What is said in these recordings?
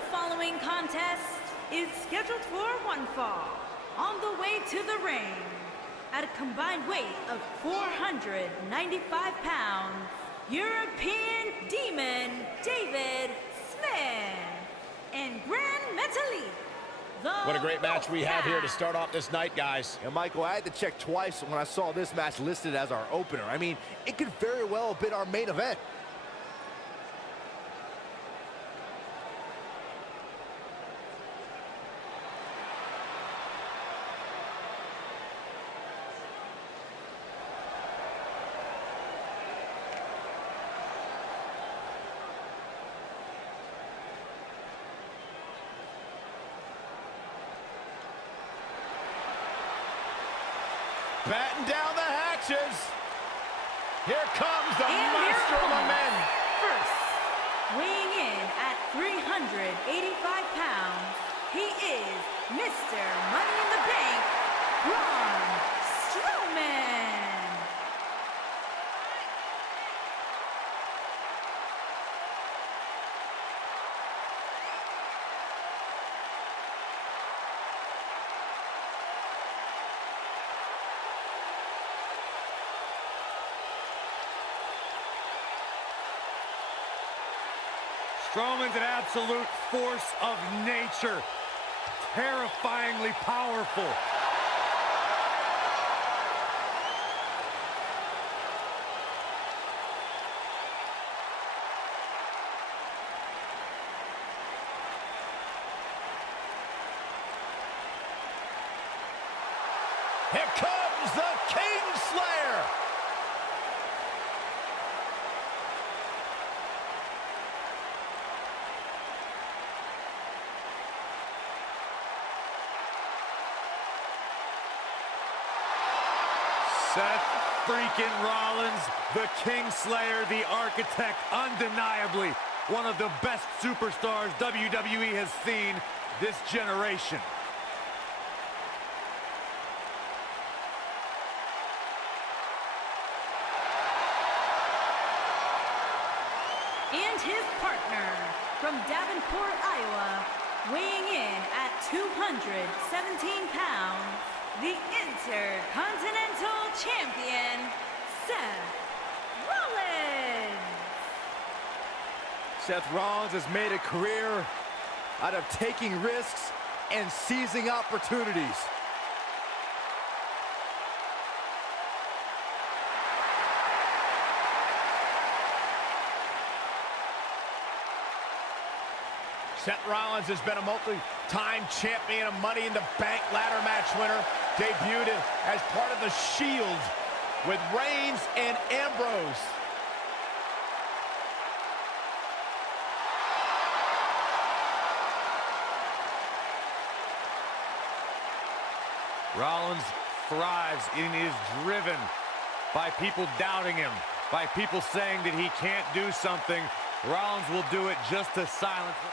The following contest is scheduled for one fall. On the way to the ring, at a combined weight of 495 pounds, European Demon David Smith and Grand Metalik. What a great match we have here to start off this night, guys. And Michael, I had to check twice when I saw this match listed as our opener. I mean, it could very well have been our main event. Batten down the hatches. Here comes the monster among men. First, weighing in at 385 pounds, he is Mr. Money in the Bank, Braun Strowman. Strowman's an absolute force of nature, terrifyingly powerful. Here comes the Kingslayer. Seth freaking Rollins, the Kingslayer, the architect, undeniably one of the best superstars WWE has seen this generation. And his partner from Davenport, Iowa, weighing in at 217 pounds, the Intercontinental Champion, Seth Rollins. Seth Rollins has made a career out of taking risks and seizing opportunities. Seth Rollins has been a multi-time champion, a Money in the Bank ladder match winner. Debuted as part of the Shield with Reigns and Ambrose. Rollins thrives and is driven by people doubting him, by people saying that he can't do something. Rollins will do it just to silence them.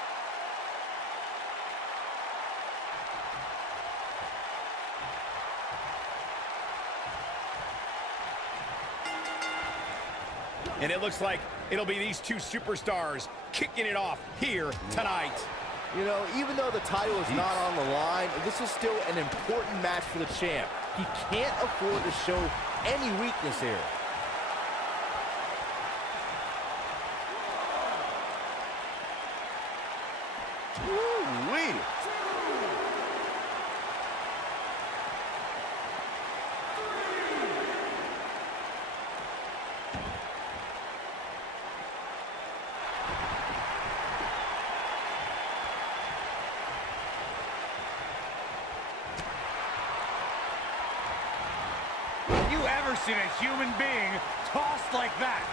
And it looks like it'll be these two superstars kicking it off here tonight. You know, even though the title is not on the line, this is still an important match for the champ. He can't afford to show any weakness here. Woo-wee. Ever seen a human being tossed like that?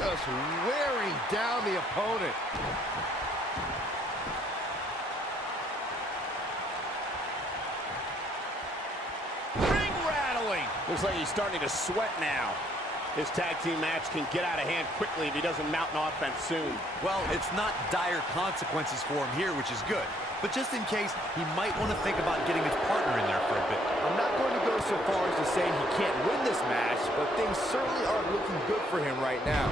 Just wearing down the opponent. Ring rattling. Looks like he's starting to sweat now. His tag team match can get out of hand quickly if he doesn't mount an offense soon. Well, it's not dire consequences for him here, which is good. But just in case, he might want to think about getting his partner in there for a bit. I'm not going to go so far as to say he can't win this match, but things certainly aren't looking good for him right now.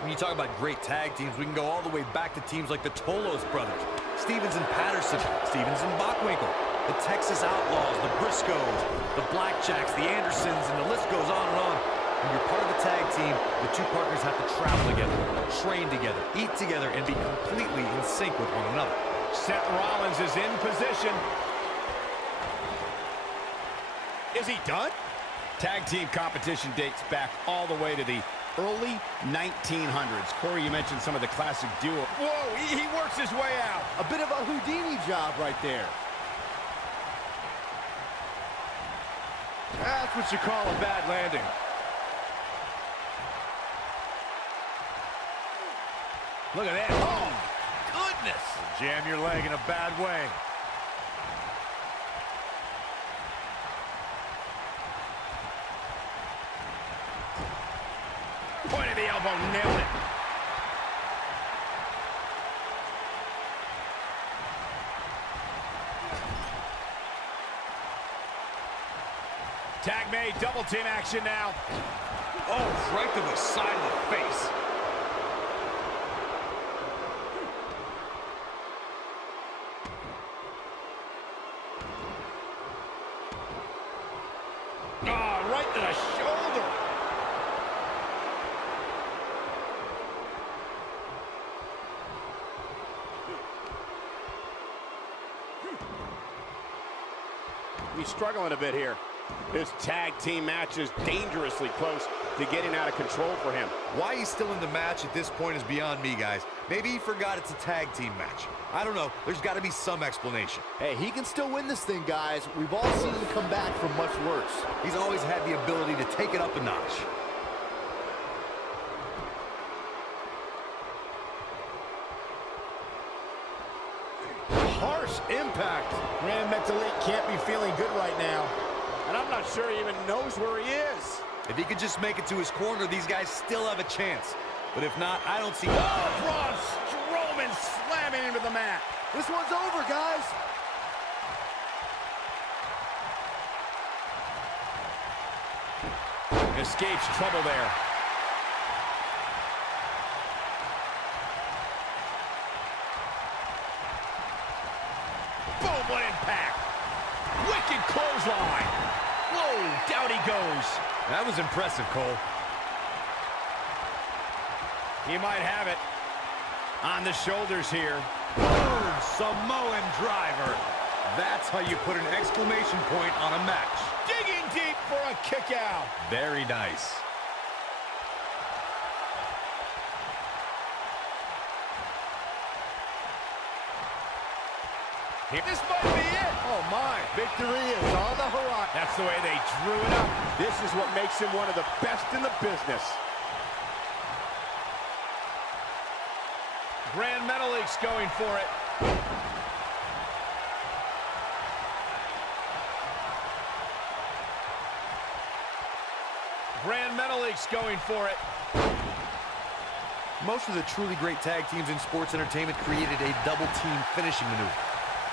When you talk about great tag teams, we can go all the way back to teams like the Tolos brothers, Stevens and Patterson, Stevens and Bockwinkel, the Texas Outlaws, the Briscoes, the Blackjacks, the Andersons, and the list goes on and on. When you're part of a tag team, the two partners have to travel together, train together, eat together, and be completely in sync with one another. Seth Rollins is in position. Is he done? Tag team competition dates back all the way to the early 1900s. Corey, you mentioned some of the classic duo. Whoa, he works his way out. A bit of a Houdini job right there. That's what you call a bad landing. Look at that. Oh, goodness. Jam your leg in a bad way. Point of the elbow, nailed it. Tag made, double team action now. Oh, right to the side of the face. Oh, right to the shoulder. He's struggling a bit here. This tag team match is dangerously close to getting out of control for him. Why he's still in the match at this point is beyond me, guys. Maybe he forgot it's a tag team match. I don't know. There's got to be some explanation. Hey, he can still win this thing, guys. We've all seen him come back from much worse. He's always had the ability to take it up a notch. Harsh impact. Grand Metalik can't be feeling good right now. And I'm not sure he even knows where he is. If he could just make it to his corner, these guys still have a chance. But if not, I don't see... Oh, Braun Strowman slamming into the mat. This one's over, guys. Escapes trouble there. Boom, what impact. Wicked clothesline. Whoa, down he goes. That was impressive, Cole. He might have it. On the shoulders here. Boom, Samoan driver. That's how you put an exclamation point on a match. Digging deep for a kick out. Very nice. This might be it. Oh, my. Victory is on the horizon. That's the way they drew it up. This is what makes him one of the best in the business. Grand Metalik's going for it. Grand Metalik's going for it. Most of the truly great tag teams in sports entertainment created a double-team finishing maneuver.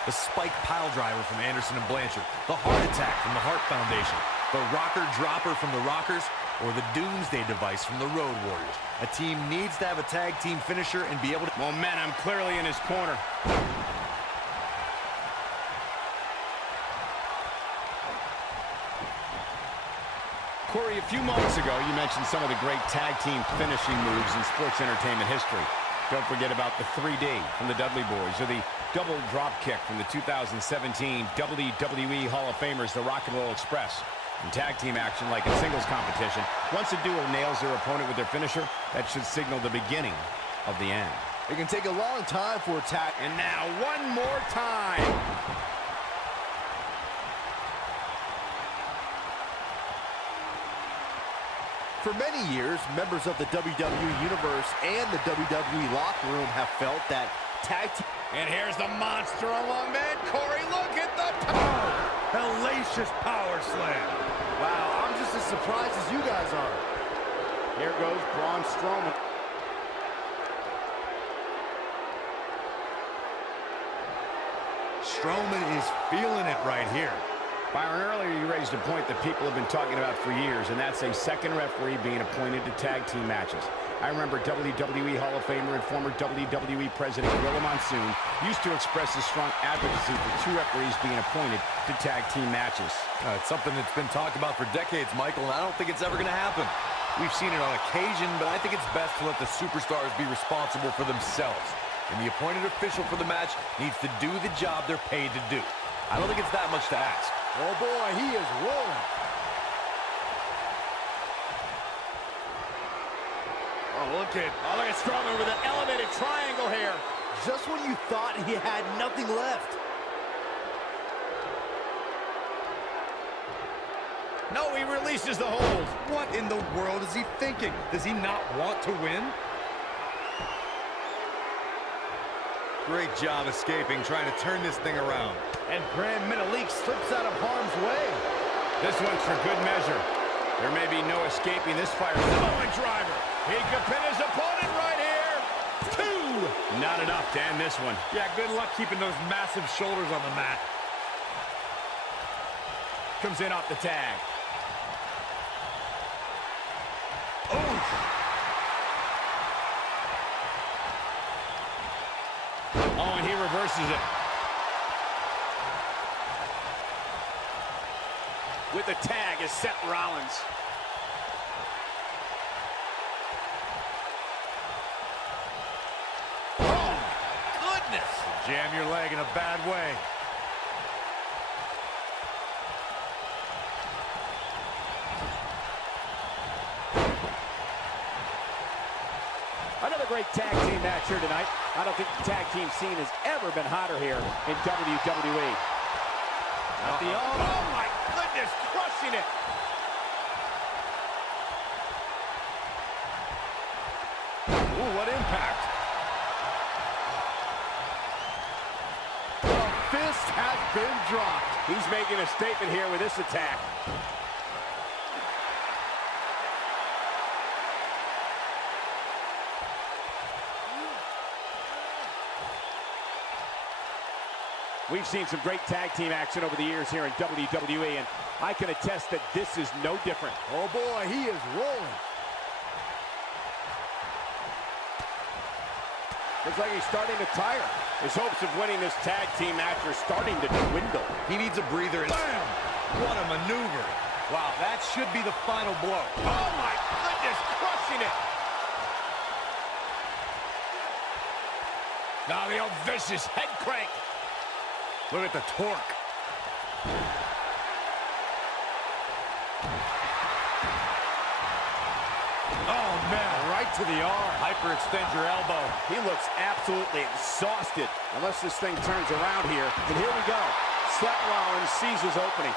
The spike pile driver from Anderson and Blanchard, the heart attack from the Hart Foundation, the rocker dropper from the Rockers, or the Doomsday device from the Road Warriors. A team needs to have a tag team finisher and be able to... Momentum clearly in his corner. Corey, a few moments ago, you mentioned some of the great tag team finishing moves in sports entertainment history. Don't forget about the 3D from the Dudley Boys, or the double drop kick from the 2017 WWE Hall of Famers, the Rock and Roll Express. In tag team action, like in singles competition, once a duo nails their opponent with their finisher, that should signal the beginning of the end. It can take a long time for a tag. And now one more time. For many years, members of the WWE Universe and the WWE locker room have felt that tag team... And here's the monster along man. Corey, look at the power. Hellacious power slam. Wow, I'm just as surprised as you guys are. Here goes Braun Strowman. Strowman is feeling it right here. Byron, earlier you raised a point that people have been talking about for years, and that's a second referee being appointed to tag team matches. I remember WWE Hall of Famer and former WWE President Gorilla Monsoon used to express his strong advocacy for two referees being appointed to tag team matches. It's something that's been talked about for decades, Michael, and I don't think it's ever going to happen. We've seen it on occasion, but I think it's best to let the superstars be responsible for themselves. And the appointed official for the match needs to do the job they're paid to do. I don't think it's that much to ask. Oh boy, he is rolling. Look at Strowman with an elevated triangle here. Just when you thought he had nothing left. No, he releases the hold. What in the world is he thinking? Does he not want to win? Great job escaping, trying to turn this thing around. And Grand Metalik slips out of harm's way. This one's for good measure. There may be no escaping this fire. Samoan driver. He could pin his opponent right here. Two. Not enough to end this one. Yeah, good luck keeping those massive shoulders on the mat. Comes in off the tag. Oh, and he reverses it. With the tag is Seth Rollins. Oh, goodness! Jam your leg in a bad way. Another great tag team match here tonight. I don't think the tag team scene has ever been hotter here in WWE. Oh my goodness, crushing it. Ooh, what impact. The fist has been dropped. He's making a statement here with this attack. We've seen some great tag team action over the years here in WWE, and I can attest that this is no different. Oh boy, he is rolling. Looks like he's starting to tire. His hopes of winning this tag team match are starting to dwindle. He needs a breather. And bam! What a maneuver. Wow, that should be the final blow. Oh my goodness, crushing it. Now the old vicious head crank. Look at the torque. Oh man, right to the arm. Hyperextend your elbow. He looks absolutely exhausted. Unless this thing turns around here. And here we go. Seth Rollins sees his opening.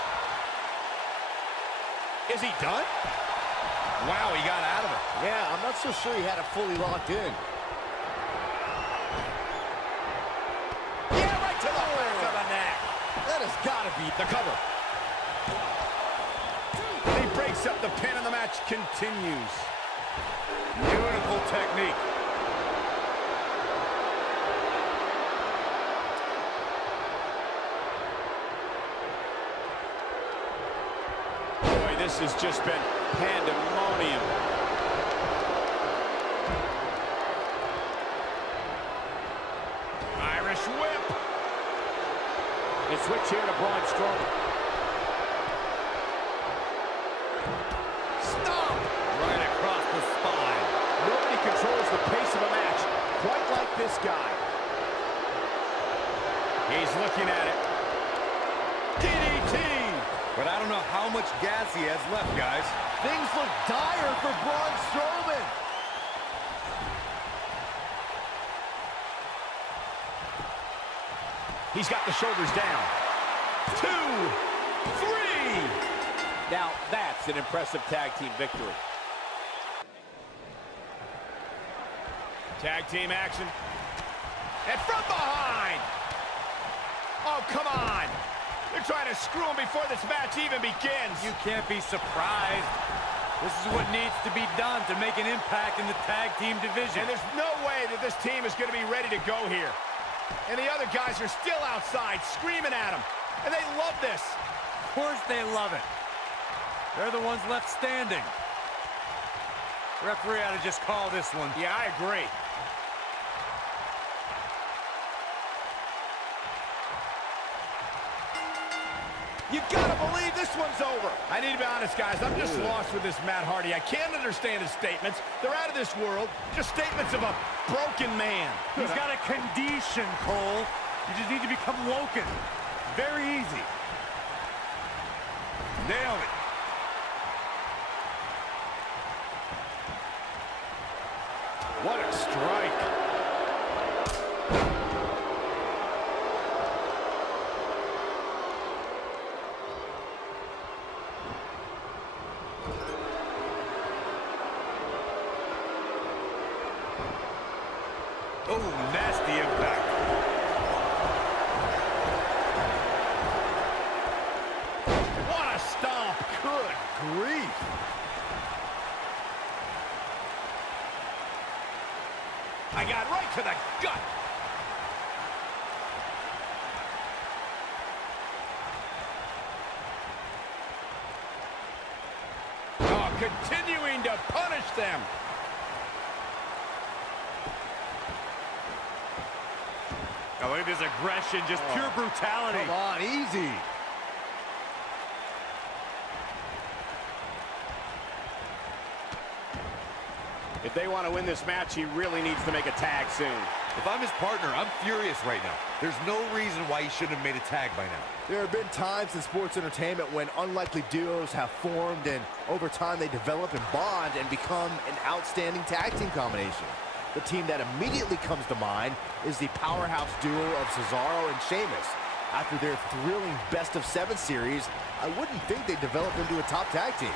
Is he done? Wow, he got out of it. Yeah, I'm not so sure he had it fully locked in. That has got to be The cover. He breaks up the pin and the match continues. Beautiful technique. Boy, this has just been pandemonium. Irish whip. And switch here to Braun Strowman. Stop. Right across the spine. Nobody controls the pace of a match quite like this guy. He's looking at it. DDT. But I don't know how much gas he has left, guys. Things look dire for Braun Strowman. He's got the shoulders down. 2, 3. Now that's an impressive tag team victory. Tag team action. And from behind. Oh, come on. They're trying to screw him before this match even begins. You can't be surprised. This is what needs to be done to make an impact in the tag team division. And there's no way that this team is going to be ready to go here. And the other guys are still outside screaming at them. And they love this. Of course they love it. They're the ones left standing. Referee ought to just call this one. Yeah, I agree. You gotta believe this one's over. I need to be honest, guys. I'm just lost with this Matt Hardy. I can't understand his statements. They're out of this world. Just statements of a broken man. He's got a condition, Cole. You just need to become woken. Very easy. Nailed it. What a strike. Oh, nasty impact. What a stomp. Good grief. I got right to the gut. Oh, continuing to punish them. Oh, look at this aggression, just pure brutality. Come on, easy. If they want to win this match, he really needs to make a tag soon. If I'm his partner, I'm furious right now. There's no reason why he shouldn't have made a tag by now. There have been times in sports entertainment when unlikely duos have formed, and over time they develop and bond and become an outstanding tag team combination. The team that immediately comes to mind is the powerhouse duo of Cesaro and Sheamus. After their thrilling best-of-7 series, I wouldn't think they developed into a top tag team.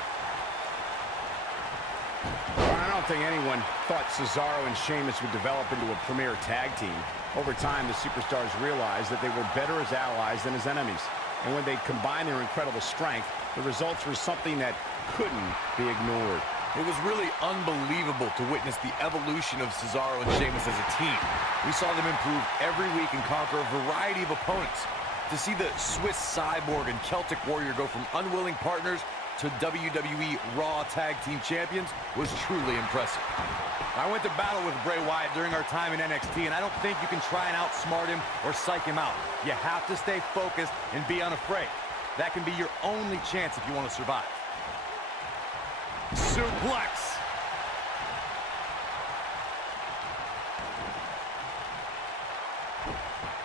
I don't think anyone thought Cesaro and Sheamus would develop into a premier tag team. Over time, the superstars realized that they were better as allies than as enemies. And when they combined their incredible strength, the results were something that couldn't be ignored. It was really unbelievable to witness the evolution of Cesaro and Sheamus as a team. We saw them improve every week and conquer a variety of opponents. To see the Swiss Cyborg and Celtic Warrior go from unwilling partners to WWE Raw Tag Team Champions was truly impressive. I went to battle with Bray Wyatt during our time in NXT, and I don't think you can try and outsmart him or psych him out. You have to stay focused and be unafraid. That can be your only chance if you want to survive. Suplex.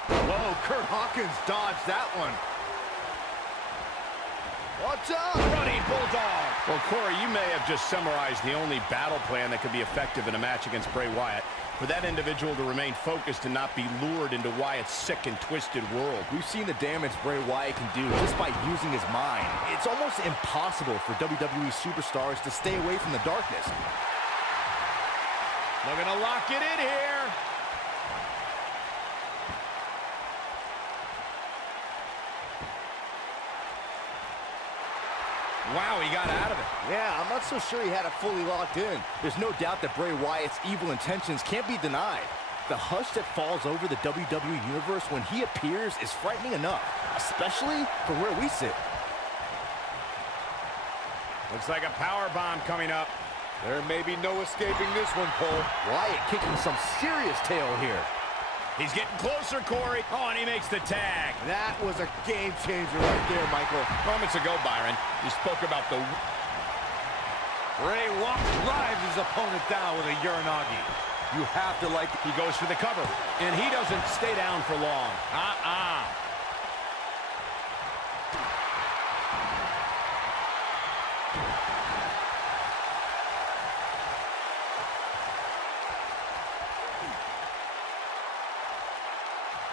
Whoa, Kurt Hawkins dodged that one. Watch out! Running Bulldog. Well, Corey, you may have just summarized the only battle plan that could be effective in a match against Bray Wyatt. For that individual to remain focused and not be lured into Wyatt's sick and twisted world. We've seen the damage Bray Wyatt can do just by using his mind. It's almost impossible for WWE superstars to stay away from the darkness. Looking to lock it in here. Wow, he got out of it. Yeah, I'm not so sure he had it fully locked in. There's no doubt that Bray Wyatt's evil intentions can't be denied. The hush that falls over the WWE Universe when he appears is frightening enough, especially from where we sit. Looks like a power bomb coming up. There may be no escaping this one, Cole. Wyatt kicking some serious tail here. He's getting closer, Corey. Oh, and he makes the tag. That was a game changer right there, Michael. Moments ago, Byron, you spoke about the... Bray Wyatt drives his opponent down with a Uranagi. You have to like it. He goes for the cover, and he doesn't stay down for long.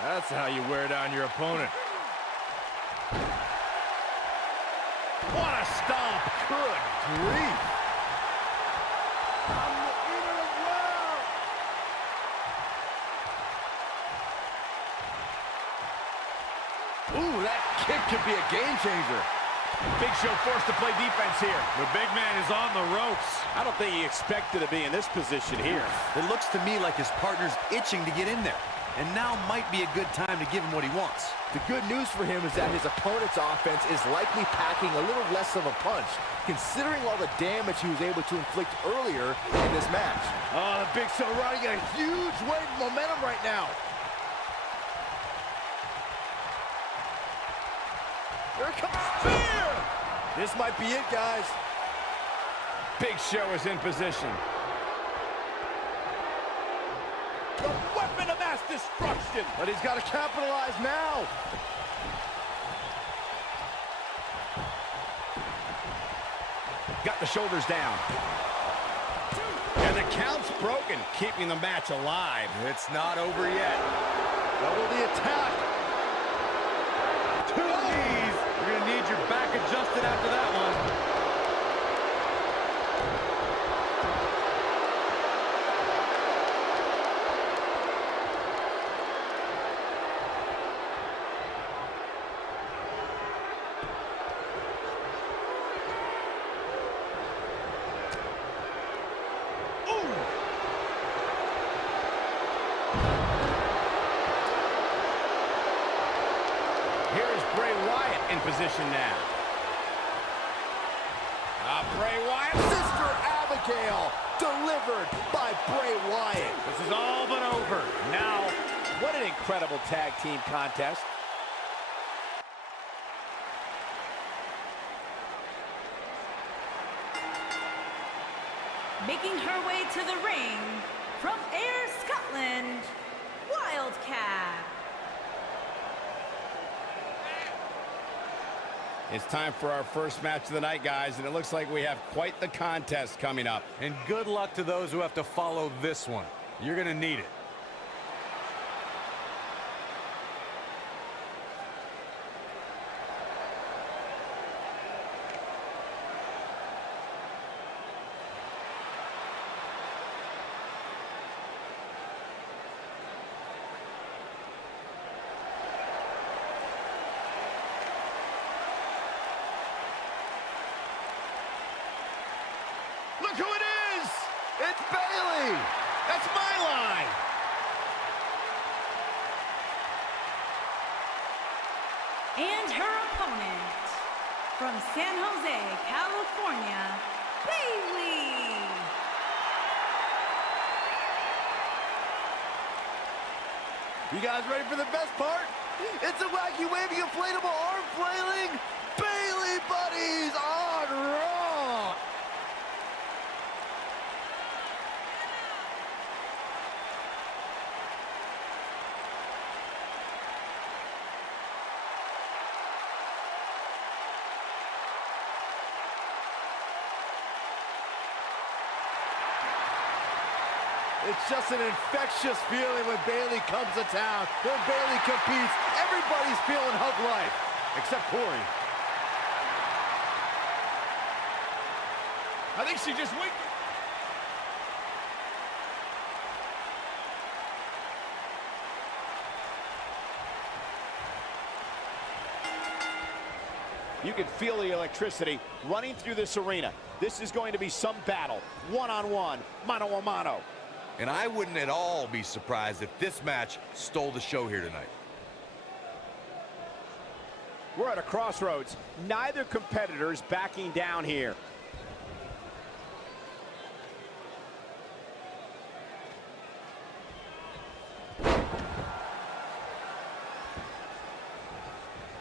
That's how you wear down your opponent. What a stomp. Good grief. Ooh, that kick could be a game changer. Big Show forced to play defense here. The big man is on the ropes. I don't think he expected to be in this position here. It looks to me like his partner's itching to get in there. And now might be a good time to give him what he wants. The good news for him is that his opponent's offense is likely packing a little less of a punch, considering all the damage he was able to inflict earlier in this match. Oh, the Big Show riding a huge wave of momentum right now. Here comes Spear! This might be it, guys. Big Show is in position. The weapon of mass destruction. But he's got to capitalize now. Got the shoulders down. And the count's broken, keeping the match alive. It's not over yet. Double the attack. Two knees. You're going to need your back adjusted after that one. Here's Bray Wyatt in position now. Bray Wyatt. Sister Abigail, delivered by Bray Wyatt. This is all but over. Now, What an incredible tag team contest. Making her way to the ring from Ayr, Scotland, Wildcat. it's time for our first match of the night, guys, and it looks like we have quite the contest coming up. And good luck to those who have to follow this one. You're going to need it. Look who it is! It's Bayley. That's my line! And her opponent, from San Jose, California, Bayley. You guys ready for the best part? It's a wacky waving inflatable arm flailing Bayley buddies on Raw. It's just an infectious feeling when Bayley comes to town. When Bayley competes, everybody's feeling hug life, except Corey. I think she just winked. You can feel the electricity running through this arena. This is going to be some battle. One-on-one, mano-a-mano. And I wouldn't at all be surprised if this match stole the show here tonight. We're at a crossroads. Neither competitor's backing down here.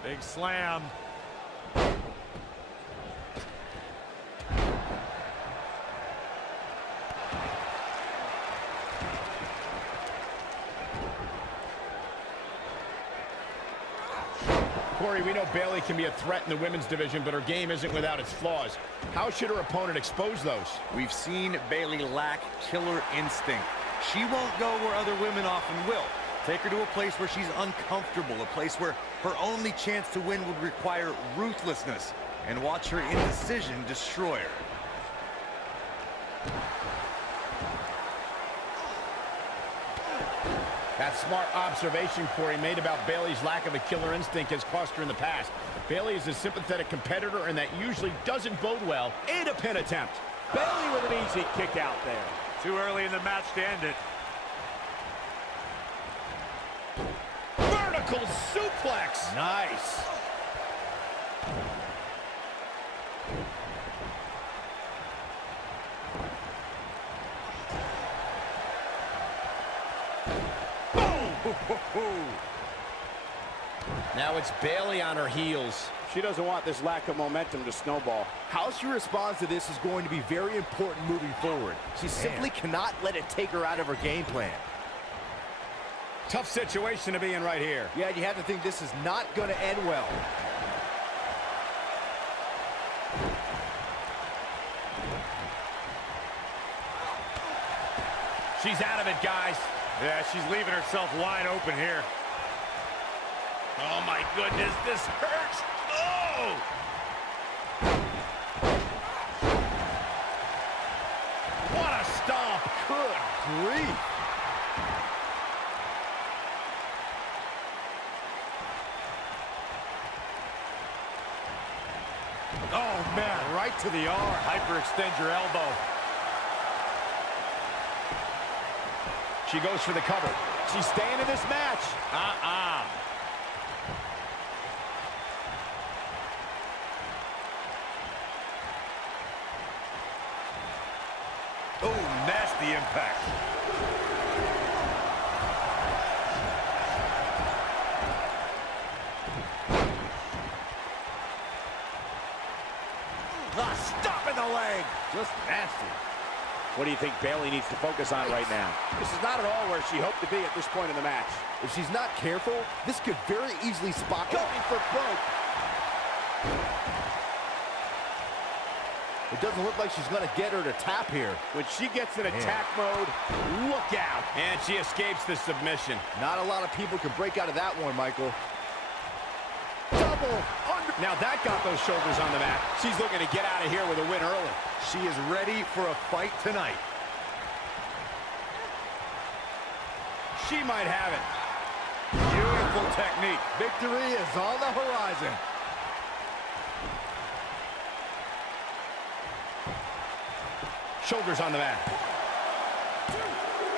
Big slam. Corey, we know Bayley can be a threat in the women's division, but her game isn't without its flaws. How should her opponent expose those? We've seen Bayley lack killer instinct. She won't go where other women often will. Take her to a place where she's uncomfortable, a place where her only chance to win would require ruthlessness, and watch her indecision destroy her. That smart observation Corey made about Bayley's lack of a killer instinct has cost her in the past. Bayley is a sympathetic competitor, and that usually doesn't bode well in a pin attempt. Bayley with an easy kick out there. Too early in the match to end it. Vertical suplex. Nice. Now it's Bayley on her heels. She doesn't want this lack of momentum to snowball. How she responds to this is going to be very important moving forward. She simply cannot let it take her out of her game plan. Tough situation to be in right here. Yeah, you have to think this is not going to end well. She's out of it, guys. Yeah, she's leaving herself wide open here. Oh, my goodness, this hurts. Oh! What a stomp. Good grief. Oh, man, right to the arm. Hyperextend your elbow. She goes for the cover. She's staying in this match. Oh, nasty impact. Stop in the leg. Just nasty. What do you think Bayley needs to focus on right now? This is not at all where she hoped to be at this point in the match. If she's not careful, this could very easily spot her. Going for broke. It doesn't look like she's going to get her to tap here. When she gets in attack mode, look out. And she escapes the submission. Not a lot of people can break out of that one, Michael. Double under. Now that got those shoulders on the mat. She's looking to get out of here with a win early. She is ready for a fight tonight. She might have it. Beautiful technique. Victory is on the horizon. Shoulders on the mat.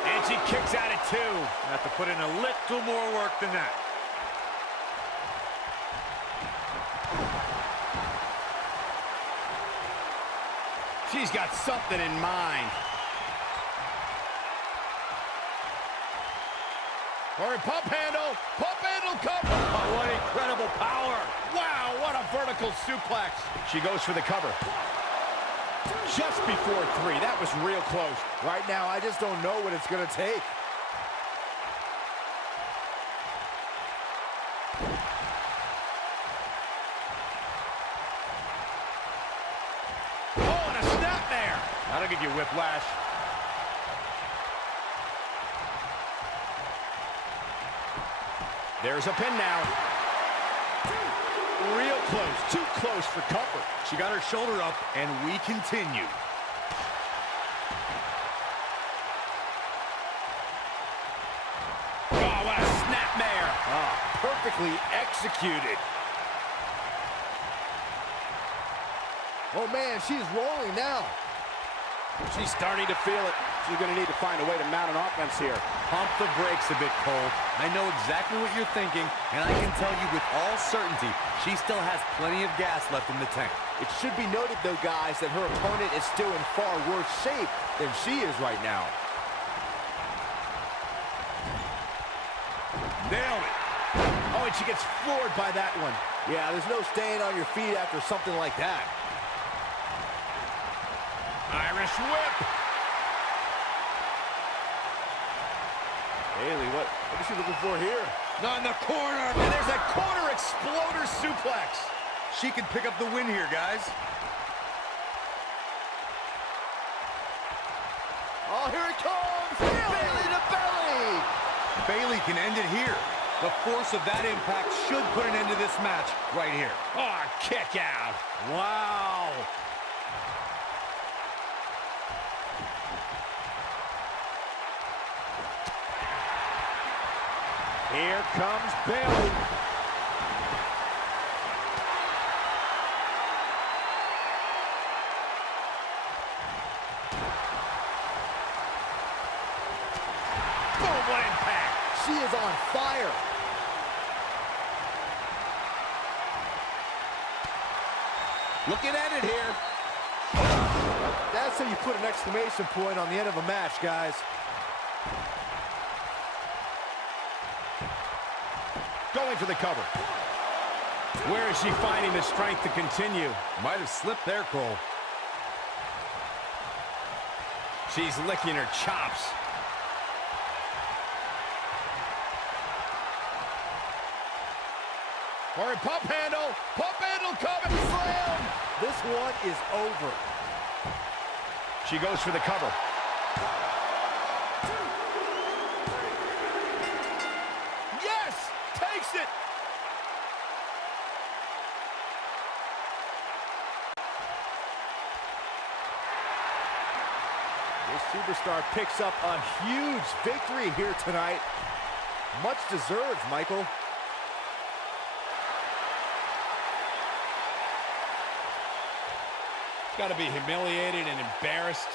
And she kicks out at 2. Have to put in a little more work than that. She's got something in mind. Or a pump handle cover. Oh, what incredible power. Wow, what a vertical suplex. She goes for the cover. Just before 3, that was real close. Right now, I just don't know what it's going to take. Oh, and a snapmare. That'll give you whiplash. There's a pin now. Real close, too close for comfort. She got her shoulder up, and we continue. Oh, what a snapmare. Perfectly executed. Oh, man, she's rolling now. She's starting to feel it. She's going to need to find a way to mount an offense here. Pump the brakes a bit, Cole. I know exactly what you're thinking, and I can tell you with all certainty, she still has plenty of gas left in the tank. It should be noted, though, guys, that her opponent is still in far worse shape than she is right now. Nailed it. Oh, and she gets floored by that one. Yeah, there's no staying on your feet after something like that. Irish whip. Bayley, what is she looking for here? Not in the corner. And there's a corner exploder suplex. She can pick up the win here, guys. Oh, here it comes! Bayley to belly! Bayley can end it here. The force of that impact should put an end to this match right here. Oh, kick out. Wow. Here comes Bailey. Boom, what impact. She is on fire. Looking at it here. That's how you put an exclamation point on the end of a match, guys. Going for the cover. Where is she finding the strength to continue? Might have slipped there, Cole. She's licking her chops. Or a pump handle coming, slam. This one is over. She goes for the cover. Yes, takes it. This superstar picks up a huge victory here tonight. Much deserved, Michael. Got to be humiliated and embarrassed.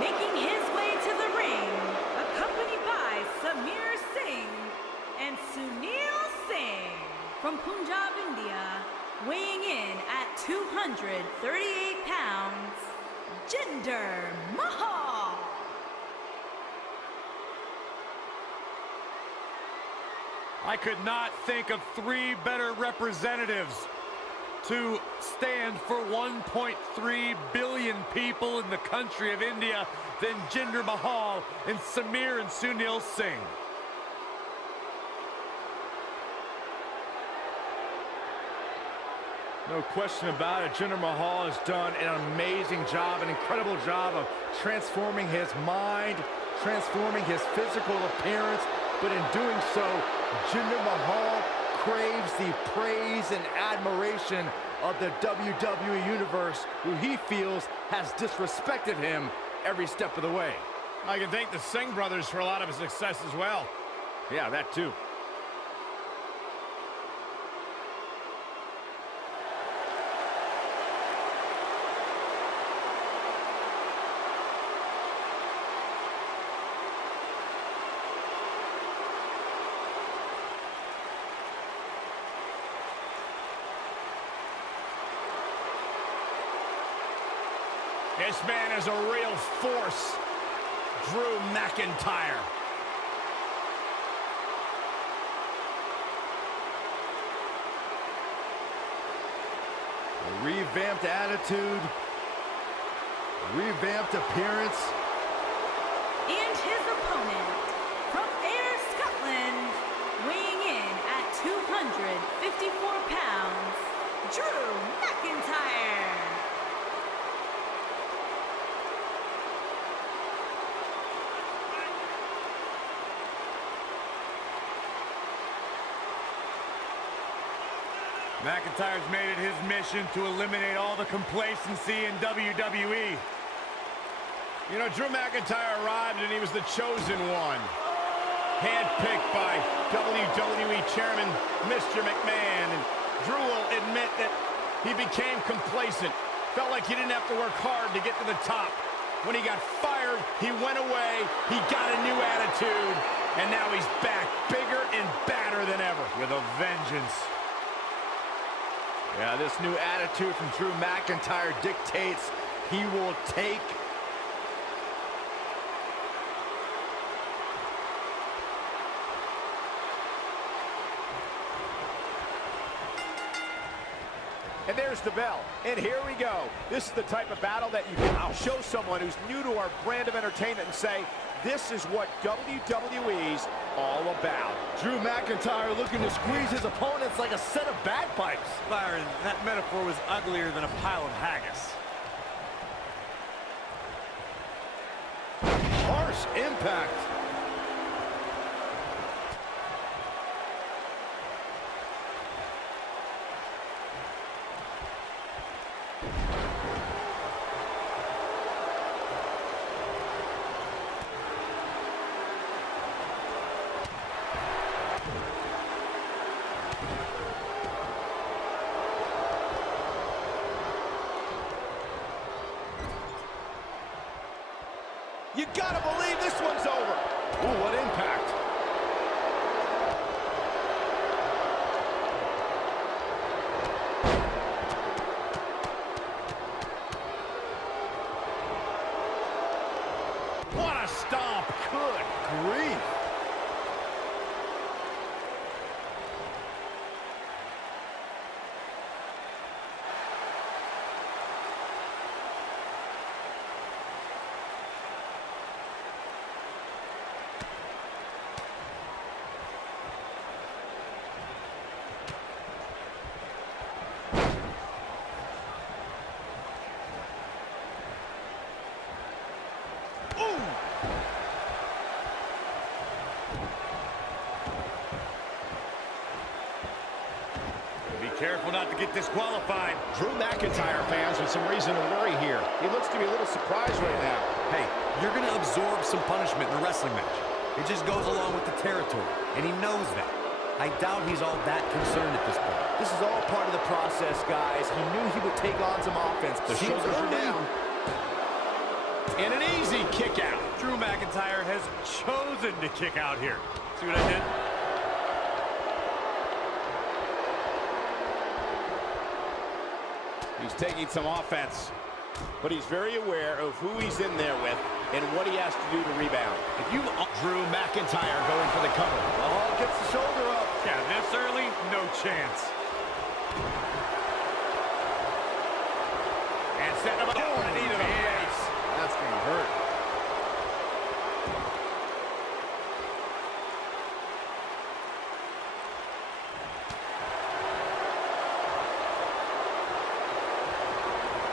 Making his way to the ring, accompanied by Samir Singh and Sunil Singh from Punjab, India, weighing in at 238 pounds, Jinder Mahal. I could not think of three better representatives to stand for 1.3 billion people in the country of India than Jinder Mahal and Samir and Sunil Singh. No question about it, Jinder Mahal has done an amazing job, an incredible job of transforming his mind, transforming his physical appearance, but in doing so, Jinder Mahal craves the praise and admiration of the WWE Universe, who he feels has disrespected him every step of the way. I can thank the Singh brothers for a lot of his success as well. Yeah, that too. This man is a real force, Drew McIntyre. A revamped attitude, revamped appearance. And his opponent, from Ayr, Scotland, weighing in at 254 pounds, Drew McIntyre. McIntyre's made it his mission to eliminate all the complacency in WWE. You know, Drew McIntyre arrived and he was the chosen one. Handpicked by WWE Chairman Mr. McMahon. And Drew will admit that he became complacent. Felt like he didn't have to work hard to get to the top. When he got fired, he went away, he got a new attitude, and now he's back, bigger and badder than ever. With a vengeance. Yeah, this new attitude from Drew McIntyre dictates he will take And there's the bell. And here we go. This is the type of battle that you can show someone who's new to our brand of entertainment and say, this is what WWE's all about. Drew McIntyre looking to squeeze his opponents like a set of bagpipes. Byron, that metaphor was uglier than a pile of haggis. Harsh impact. You gotta believe this one's over. Ooh, what impact. What a stomp. Good grief. Careful not to get disqualified. Drew McIntyre fans with some reason to worry here. He looks to be a little surprised right now. Hey, you're going to absorb some punishment in a wrestling match. It just goes along with the territory, and he knows that. I doubt he's all that concerned at this point. This is all part of the process, guys. He knew he would take on some offense. The shoulders are down. And an easy kick out. Drew McIntyre has chosen to kick out here. See what I did? He's taking some offense, but he's very aware of who he's in there with and what he has to do to rebound. If you Drew McIntyre going for the cover. Oh, gets the shoulder up. Yeah, this early, no chance. And setting him up. Oh, a knee to the face. That's going to hurt.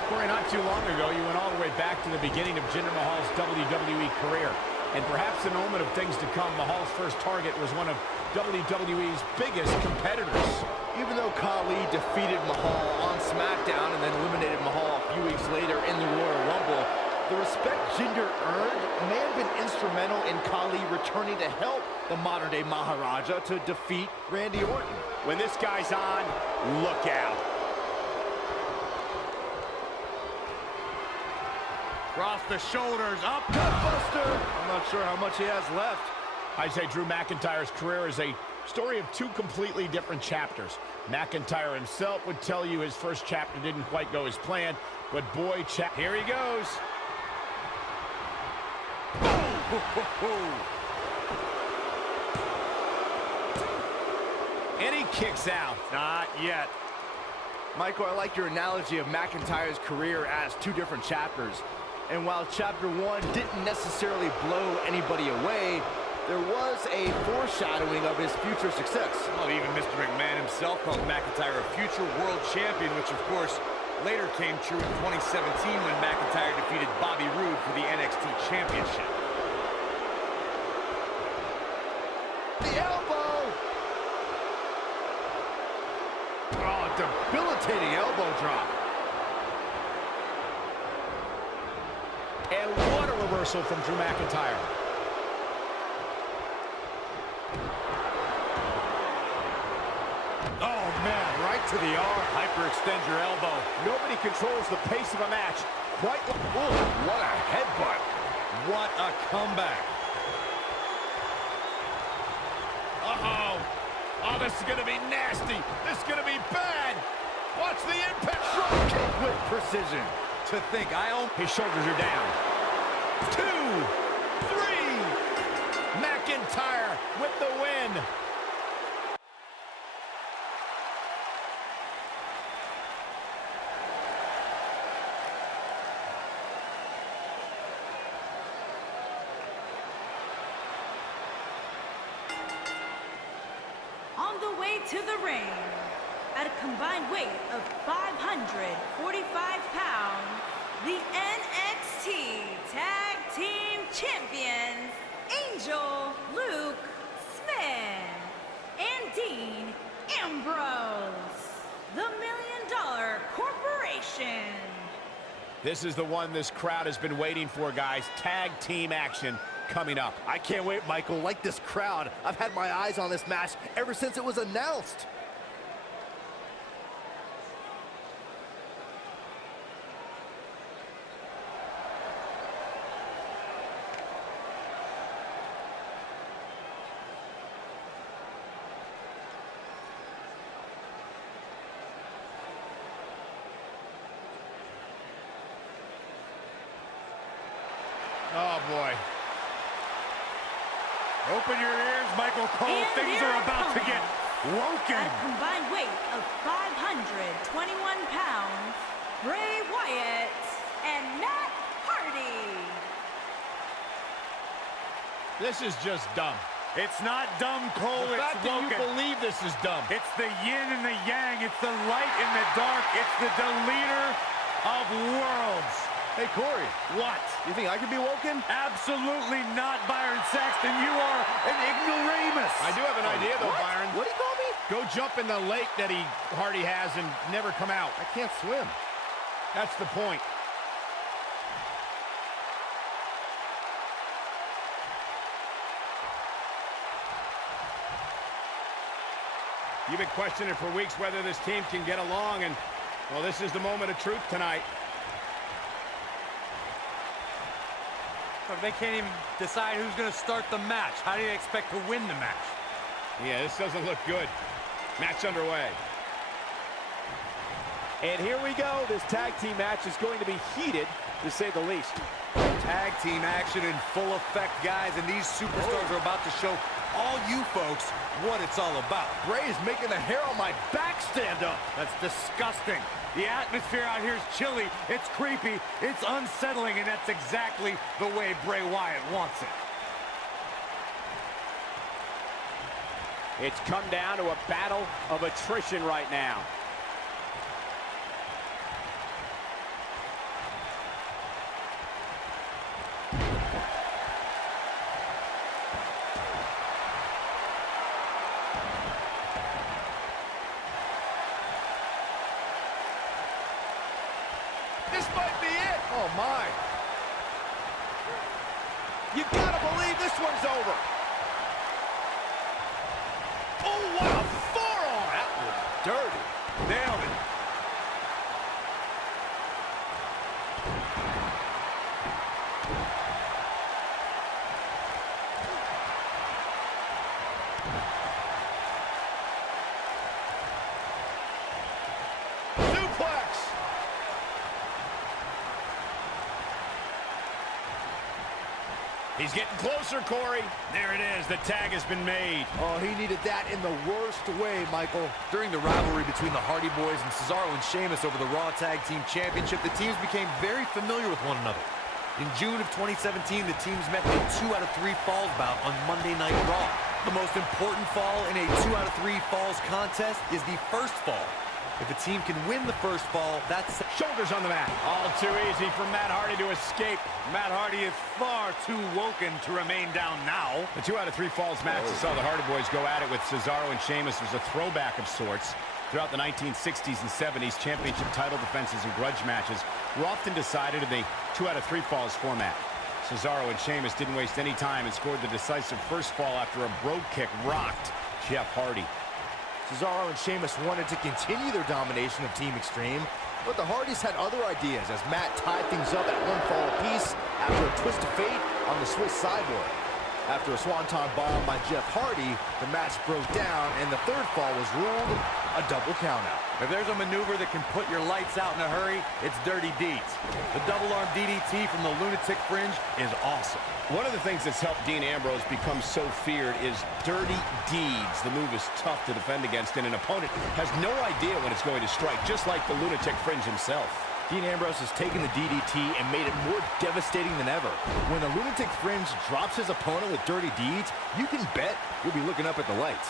Corey, not too long ago, you went all the way back to the beginning of Jinder Mahal's WWE career. And perhaps an omen of things to come, Mahal's first target was one of WWE's biggest competitors. Even though Khali defeated Mahal on SmackDown and then eliminated Mahal a few weeks later in the Royal Rumble, the respect Jinder earned may have been instrumental in Khali returning to help the modern-day Maharaja to defeat Randy Orton. When this guy's on, look out. Cross the shoulders, up, Gutbuster. I'm not sure how much he has left. I'd say Drew McIntyre's career is a story of two completely different chapters. McIntyre himself would tell you his first chapter didn't quite go as planned, but boy, here he goes. And he kicks out. Not yet. Michael, I like your analogy of McIntyre's career as two different chapters. And while Chapter 1 didn't necessarily blow anybody away, there was a foreshadowing of his future success. Well, even Mr. McMahon himself called McIntyre a future world champion, which, of course, later came true in 2017 when McIntyre defeated Bobby Roode for the NXT Championship. The elbow! Oh, debilitating elbow drop. And what a reversal from Drew McIntyre. Oh, man, right to the arm. Hyperextend your elbow. Nobody controls the pace of a match quite. Ooh, what a headbutt. What a comeback. Uh-oh. Oh, this is going to be nasty. This is going to be bad. Watch the impact. Drop kick with precision. To think, his shoulders are down. 2, 3. McIntyre with the win. On the way to the ring, at a combined weight of 545 pounds, the NXT Tag Team Champions, This is the one this crowd has been waiting for, guys. Tag team action coming up. I can't wait, Michael. Like this crowd, I've had my eyes on this match ever since it was announced. Oh, boy. Open your ears, Michael Cole. And Things their are about to get opponent, woken. at a combined weight of 521 pounds, Bray Wyatt and Matt Hardy. This is just dumb. It's not dumb, Cole. The It's fact that you woken. believe this is dumb. It's the yin and the yang. It's the light and the dark. It's the deleter of worlds. Hey, Corey, What? you think I could be woken? Absolutely not, Byron Saxton. You are an ignoramus. I do have an idea, though, What? Byron. What do you call me? Go jump in the lake that Hardy has and never come out. I can't swim. That's the point. You've been questioning for weeks whether this team can get along, and, well, this is the moment of truth tonight. If they can't even decide who's going to start the match, how do you expect to win the match? Yeah, this doesn't look good. Match underway. And here we go. This tag team match is going to be heated, to say the least. Tag team action in full effect, guys, and these superstars are about to show all you folks what it's all about. Bray is making the hair on my back stand up. That's disgusting. The atmosphere out here is chilly, it's creepy, it's unsettling, and that's exactly the way Bray Wyatt wants it. It's come down to a battle of attrition right now. This might be it. Oh, my. You gotta believe this one's over. Oh, what a forearm! That was dirty. Nailed it. Suplex! He's getting closer, Corey. There it is. The tag has been made. Oh, he needed that in the worst way, Michael. During the rivalry between the Hardy Boys and Cesaro and Sheamus over the Raw Tag Team Championship, the teams became very familiar with one another. In June of 2017, the teams met in a 2 out of 3 falls bout on Monday Night Raw. The most important fall in a 2 out of 3 falls contest is the first fall. If a team can win the first fall, that's... Shoulders on the mat. All too easy for Matt Hardy to escape. Matt Hardy is far too woken to remain down now. The 2 out of 3 falls match that saw the Hardy Boys go at it with Cesaro and Sheamus was a throwback of sorts. Throughout the 1960s and 70s, championship title defenses and grudge matches were often decided in the 2 out of 3 falls format. Cesaro and Sheamus didn't waste any time and scored the decisive first fall after a brogue kick rocked Jeff Hardy. Cesaro and Sheamus wanted to continue their domination of Team Extreme, but the Hardys had other ideas as Matt tied things up at 1 fall apiece after a twist of fate on the Swiss sideboard. After a swanton bomb by Jeff Hardy, the match broke down and the third fall was ruled a double countout. If there's a maneuver that can put your lights out in a hurry, it's Dirty Deeds. The double arm DDT from the Lunatic Fringe is awesome. One of the things that's helped Dean Ambrose become so feared is Dirty Deeds. The move is tough to defend against, and an opponent has no idea when it's going to strike, just like the Lunatic Fringe himself. Dean Ambrose has taken the DDT and made it more devastating than ever. When the Lunatic Fringe drops his opponent with Dirty Deeds, you can bet you'll be looking up at the lights.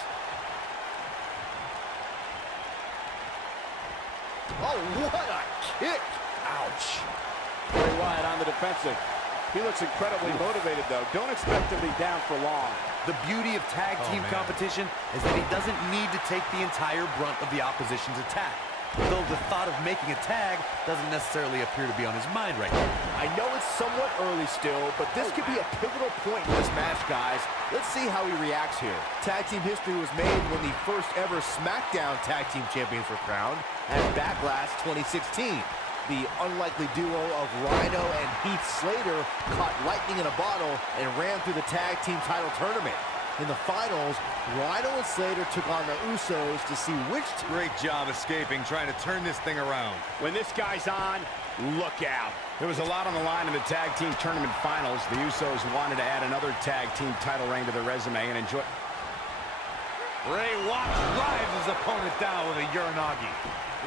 Oh, what a kick! Ouch. Bray Wyatt on the defensive. He looks incredibly motivated, though. Don't expect him to be down for long. The beauty of tag team competition is that he doesn't need to take the entire brunt of the opposition's attack. though the thought of making a tag doesn't necessarily appear to be on his mind right now. I know it's somewhat early still, but this could be a pivotal point in this match, guys. Let's see how he reacts here. Tag team history was made when the first ever SmackDown Tag Team Champions were crowned at Backlash 2016. The unlikely duo of Rhino and Heath Slater caught lightning in a bottle and ran through the tag team title tournament. In the finals, Rhino and Slater took on the Usos to see which Great job escaping, trying to turn this thing around. When this guy's on, look out. There was a lot on the line in the tag team tournament finals. The Usos wanted to add another tag team title reign to their resume and enjoy. Bray Wyatt drives his opponent down with a Uranagi.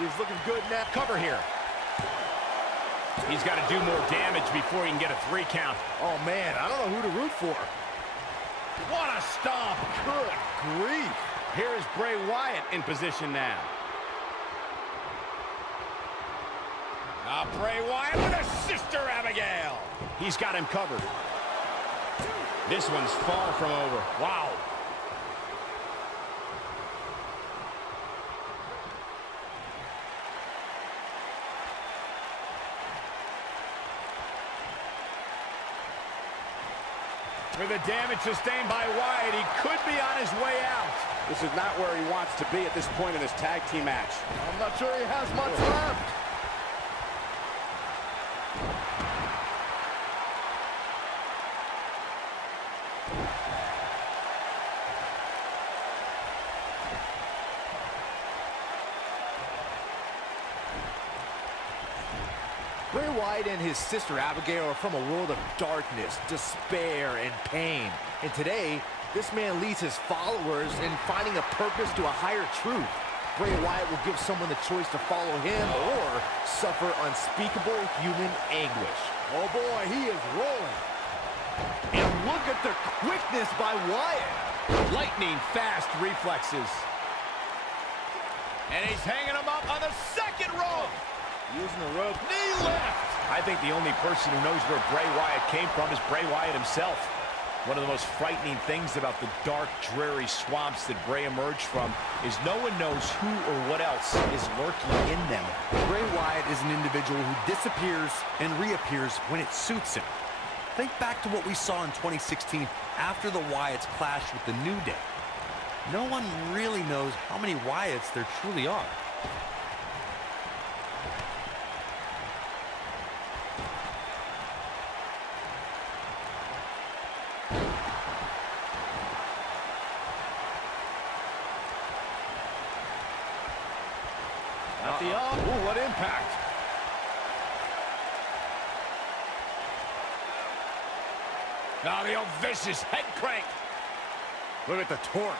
He's looking good now. Cover here. He's got to do more damage before he can get a 3 count. Oh, man, I don't know who to root for. What a stomp! Good grief. Here is Bray Wyatt in position now. Now Bray Wyatt with a Sister Abigail. He's got him covered. This one's far from over. Wow. For the damage sustained by Wyatt, he could be on his way out. This is not where he wants to be at this point in this tag team match. I'm not sure he has much left. Bray Wyatt and his sister Abigail are from a world of darkness, despair, and pain. And today, this man leads his followers in finding a purpose to a higher truth. Bray Wyatt will give someone the choice to follow him or suffer unspeakable human anguish. Oh boy, he is rolling. And look at the quickness by Wyatt. Lightning fast reflexes. And he's hanging him up on the second rope. Using the rope. Knee lift. I think the only person who knows where Bray Wyatt came from is Bray Wyatt himself. One of the most frightening things about the dark, dreary swamps that Bray emerged from is no one knows who or what else is lurking in them. Bray Wyatt is an individual who disappears and reappears when it suits him. Think back to what we saw in 2016 after the Wyatts clashed with the New Day. No one really knows how many Wyatts there truly are. Ooh, what impact. Now the old vicious head crank. Look at the torque.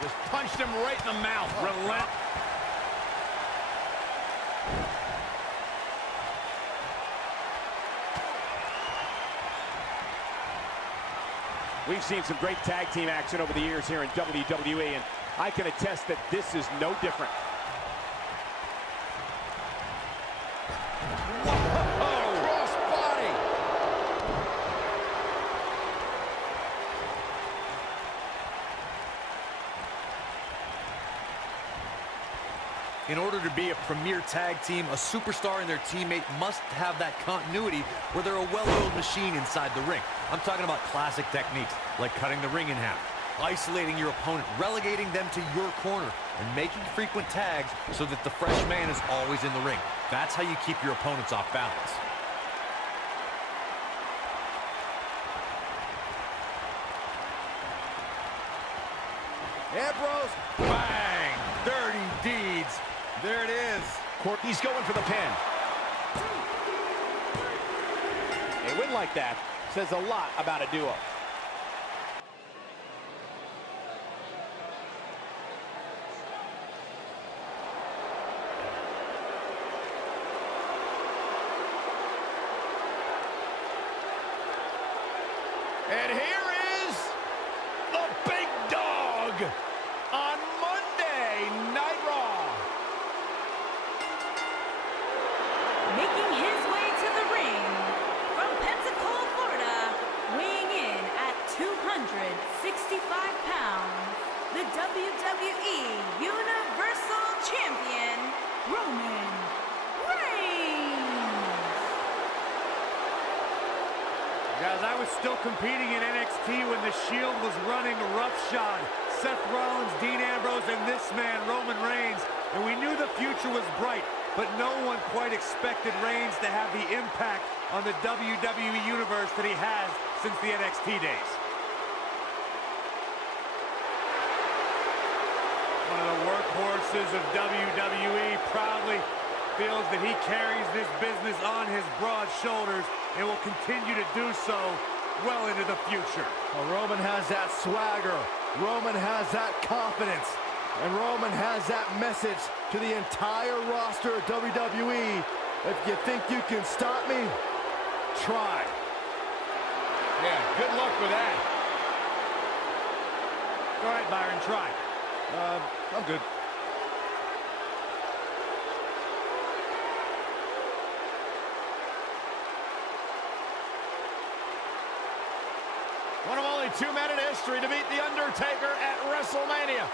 Just punched him right in the mouth. Relent. We've seen some great tag team action over the years here in WWE, and I can attest that this is no different. Whoa! Cross body! In order to be a premier tag team, a superstar and their teammate must have that continuity where they're a well-oiled machine inside the ring. I'm talking about classic techniques like cutting the ring in half, isolating your opponent, relegating them to your corner, and making frequent tags so that the fresh man is always in the ring. That's how you keep your opponents off balance. Ambrose. Bang! Dirty deeds. There it is. He's going for the pin. A win like that says a lot about a duo. And here is the big dog on Monday Night Raw. Making his way to the ring from Pensacola, Florida, weighing in Roman Reigns. Guys, I was still competing in NXT when the Shield was running roughshod. Seth Rollins, Dean Ambrose, and this man, Roman Reigns. And we knew the future was bright, but no one quite expected Reigns to have the impact on the WWE Universe that he has since the NXT days. One of the workhorses of WWE proudly feels that he carries this business on his broad shoulders and will continue to do so well into the future. Well, Roman has that swagger. Roman has that confidence. And Roman has that message to the entire roster of WWE. If you think you can stop me, try. Yeah, good luck with that. Go ahead, Byron, try. I'm good. One of only 2 men in history to beat The Undertaker at WrestleMania.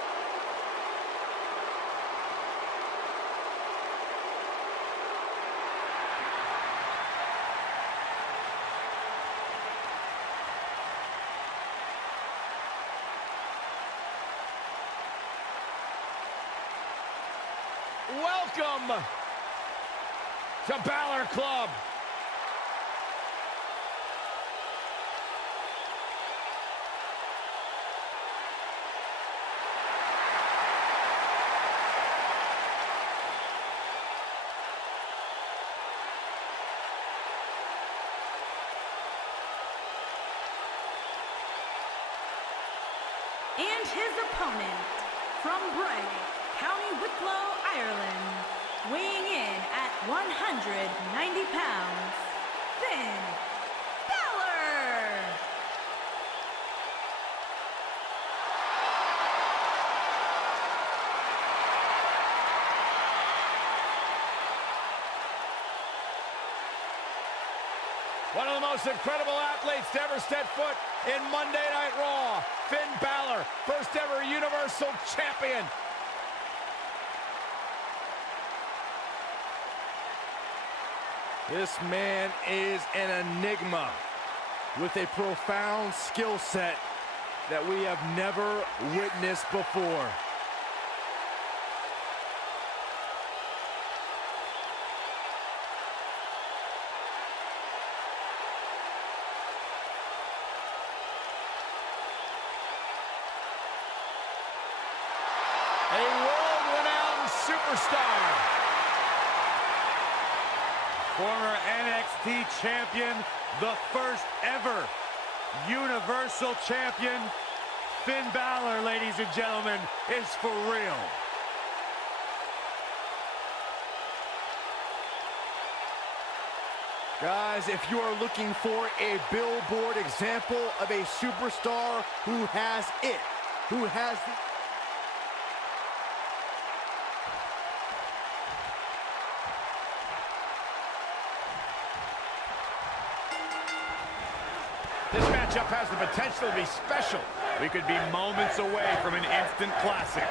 Welcome to Balor Club. And his opponent, from Bray, County Wicklow, Ireland, weighing in at 190 pounds, Finn Balor! One of the most incredible athletes to ever step foot in Monday Night Raw, Finn Balor, first ever Universal Champion. This man is an enigma with a profound skill set that we have never witnessed before. A world-renowned superstar. Former NXT champion, the first ever Universal Champion, Finn Balor, ladies and gentlemen, is for real. Guys, if you are looking for a billboard example of a superstar who has it, who has the... This matchup has the potential to be special. We could be moments away from an instant classic.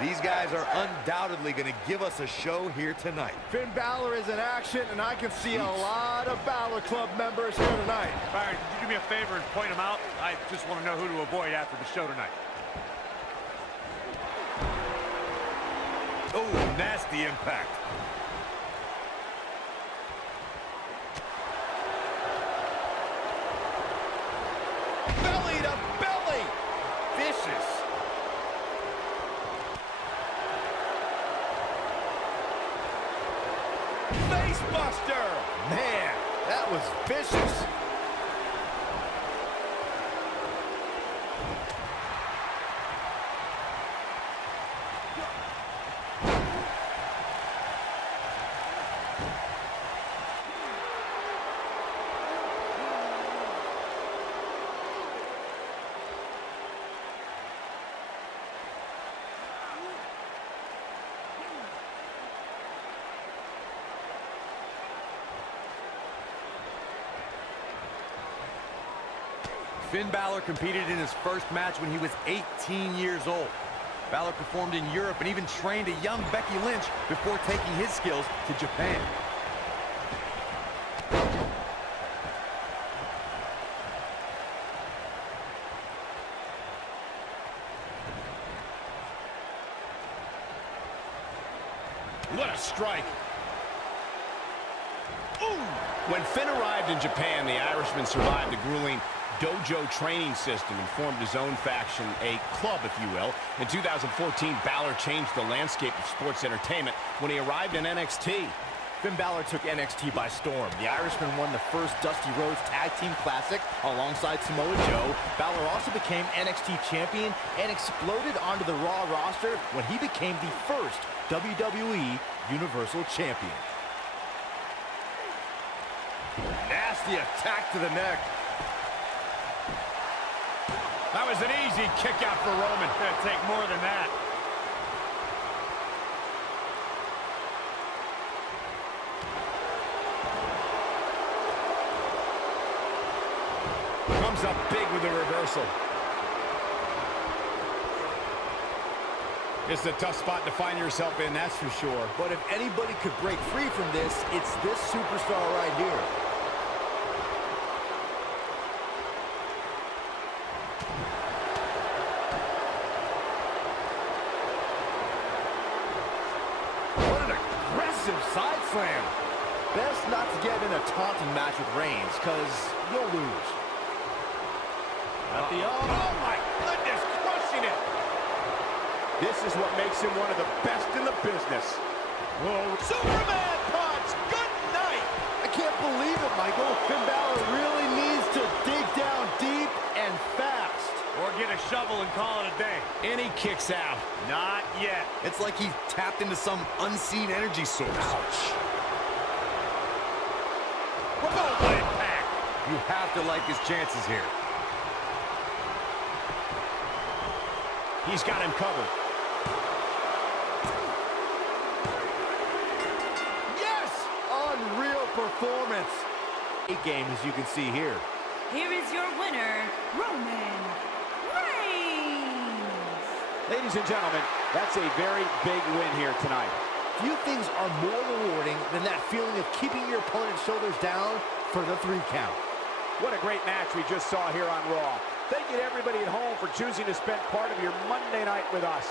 These guys are undoubtedly going to give us a show here tonight. Finn Balor is in action, and I can see a lot of Balor Club members here tonight. Byron, could you do me a favor and point them out? I just want to know who to avoid after the show tonight. Oh, nasty impact. Belly to belly. Vicious. Facebuster. Man, that was vicious. Finn Balor competed in his first match when he was 18 years old. Balor performed in Europe and even trained a young Becky Lynch before taking his skills to Japan. What a strike. Ooh. When Finn arrived in Japan, the Irishman survived the grueling dojo training system and formed his own faction, a club, if you will. In 2014, Balor changed the landscape of sports entertainment when he arrived in NXT. Finn Balor took NXT by storm. The Irishman won the first Dusty Rhodes Tag Team Classic alongside Samoa Joe. Balor also became NXT champion and exploded onto the Raw roster when he became the first WWE Universal Champion. Nasty attack to the neck. That was an easy kick out for Roman. Gonna take more than that. Comes up big with a reversal. It's a tough spot to find yourself in, that's for sure. But if anybody could break free from this, it's this superstar right here. What an aggressive side slam. Best not to get in a taunting match with Reigns, because you'll lose. Oh my goodness, crushing it. This is what makes him one of the best in the business. Whoa, Superman punch, good night. I can't believe it, Michael. Finn Balor really needs to dig down deep and fast. Or get a shovel and call it a day. And he kicks out. Not yet. It's like he tapped into some unseen energy source. Ouch. Remote impact. You have to like his chances here. He's got him covered. Yes! Unreal performance. A game, as you can see here. Here is your winner, Roman Reigns. Ladies and gentlemen, that's a very big win here tonight. Few things are more rewarding than that feeling of keeping your opponent's shoulders down for the 3 count. What a great match we just saw here on Raw. Thank you to everybody at home for choosing to spend part of your Monday night with us.